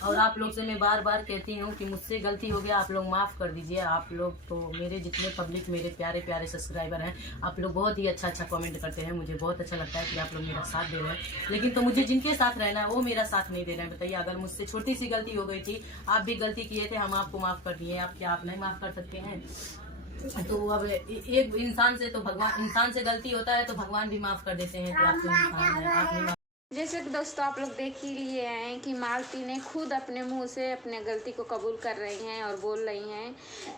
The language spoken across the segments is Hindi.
और आप लोग से मैं बार बार कहती हूँ कि मुझसे गलती हो गया, आप लोग माफ़ कर दीजिए। आप लोग तो मेरे जितने पब्लिक, मेरे प्यारे प्यारे सब्सक्राइबर हैं, आप लोग बहुत ही अच्छा अच्छा कमेंट करते हैं। मुझे बहुत अच्छा लगता है कि आप लोग मेरा साथ दे रहे हैं। लेकिन तो मुझे जिनके साथ रहना है वो मेरा साथ नहीं दे रहे हैं। बताइए, अगर मुझसे छोटी सी गलती हो गई थी, आप भी गलती किए थे, हम आपको माफ़ कर दिए, आप क्या आप नहीं माफ़ कर सकते हैं? तो अब एक इंसान से तो भगवान, इंसान से गलती होता है तो भगवान भी माफ़ कर देते हैं। तो आप तो इंसान हैं, आप नहीं। जैसे कि दोस्तों आप लोग देख ही लिए हैं कि मालती ने खुद अपने मुंह से अपने गलती को कबूल कर रही हैं और बोल रही हैं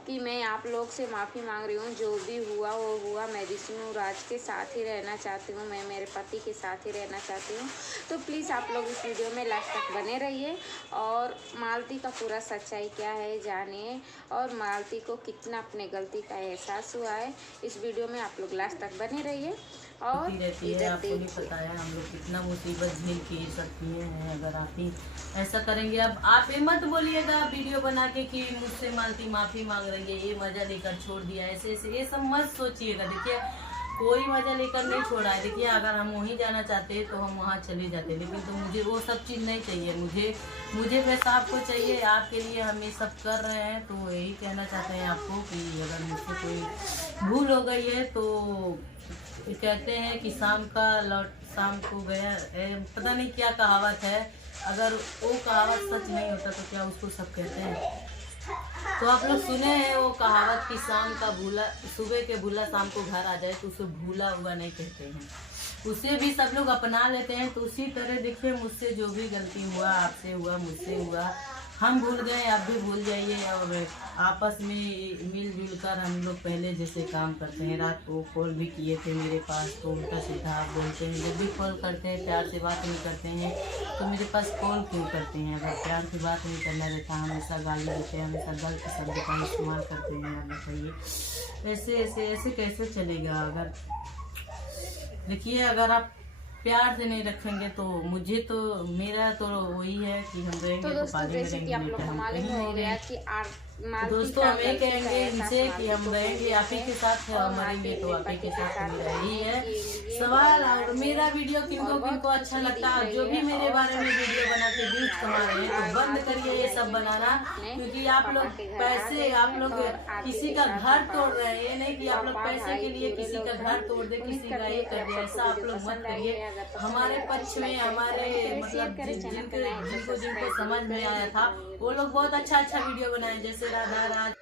कि मैं आप लोग से माफ़ी मांग रही हूँ, जो भी हुआ वो हुआ। मैं विष्णु राज के साथ ही रहना चाहती हूँ, मैं मेरे पति के साथ ही रहना चाहती हूँ। तो प्लीज़ आप लोग इस वीडियो में लास्ट तक बने रहिए और मालती का पूरा सच्चाई क्या है जानिए, और मालती को कितना अपने गलती का एहसास हुआ है। इस वीडियो में आप लोग लास्ट तक बने रहिए और रहती है। आपको नहीं पता है हम लोग कितना मुसीबत झेल के ये सब किए हैं। अगर आप ही ऐसा करेंगे, अब आप ये मत बोलिएगा वीडियो बना के कि मुझसे मालती माफ़ी मांग रही है, ये मज़ा लेकर छोड़ दिया, ऐसे ऐसे ये सब मत सोचिएगा। देखिए, कोई मज़ा लेकर नहीं छोड़ा है। देखिए, अगर हम वहीं जाना चाहते तो हम वहाँ चले जाते, लेकिन तो मुझे वो सब चीज़ नहीं चाहिए। मुझे बस आपको चाहिए। आपके लिए हम ये सब कर रहे हैं, तो यही कहना चाहते हैं आपको कि अगर मुझसे कोई भूल हो गई है तो कहते हैं कि शाम को गया, पता नहीं क्या कहावत है। अगर वो कहावत सच नहीं होता तो क्या उसको सब कहते हैं? तो आप लोग सुने हैं वो कहावत कि शाम का भूला, सुबह के भूला शाम को घर आ जाए, तो उसे भूला हुआ नहीं कहते हैं, उसे भी सब लोग अपना लेते हैं। तो उसी तरह देखिए, मुझसे जो भी गलती हुआ, आपसे हुआ, मुझसे हुआ, हम भूल गए, आप भी भूल जाइए। और आपस में मिलजुल कर हम लोग पहले जैसे काम करते हैं। रात को कॉल भी किए थे मेरे पास, तो उल्टा सीधा आप बोलते हैं। जब भी कॉल करते हैं, प्यार से बात नहीं करते हैं, तो मेरे पास कॉल क्यों करते हैं? अगर प्यार से बात नहीं करना रहता, हमेशा गाली देते हैं, हमेशा गलत शब्द का इस्तेमाल करते हैं। आप बताइए, ऐसे ऐसे ऐसे कैसे चलेगा? अगर देखिए, अगर आप प्यार से नहीं रखेंगे तो मुझे तो, मेरा तो वही है कि हम रहेंगे तो पानी में रहेंगे, नहीं तो हम कहीं नहीं रहेंगे। दोस्तों, हम ये कहेंगे इनसे कि हम रहेंगे आप ही के साथ, मरेंगे तो आप ही के साथ मेरा यही है सवाल। और मेरा वीडियो किनको किनको अच्छा लगता है, जो भी मेरे बारे में वीडियो बना के व्यूज कमा रहे हैं, तो बंद करिए ये सब बनाना। क्योंकि आप लोग पैसे, आप लोग किसी का घर तोड़ रहे हैं। ये नहीं कि आप लोग पैसे के लिए किसी का घर तोड़ दे, किसी का ये कर दे, ऐसा आप लोग मत करिए। हमारे पक्ष में, हमारे मतलब जिनको समझ में आया था, वो लोग बहुत अच्छा अच्छा वीडियो बनाए, जैसे राधा राज।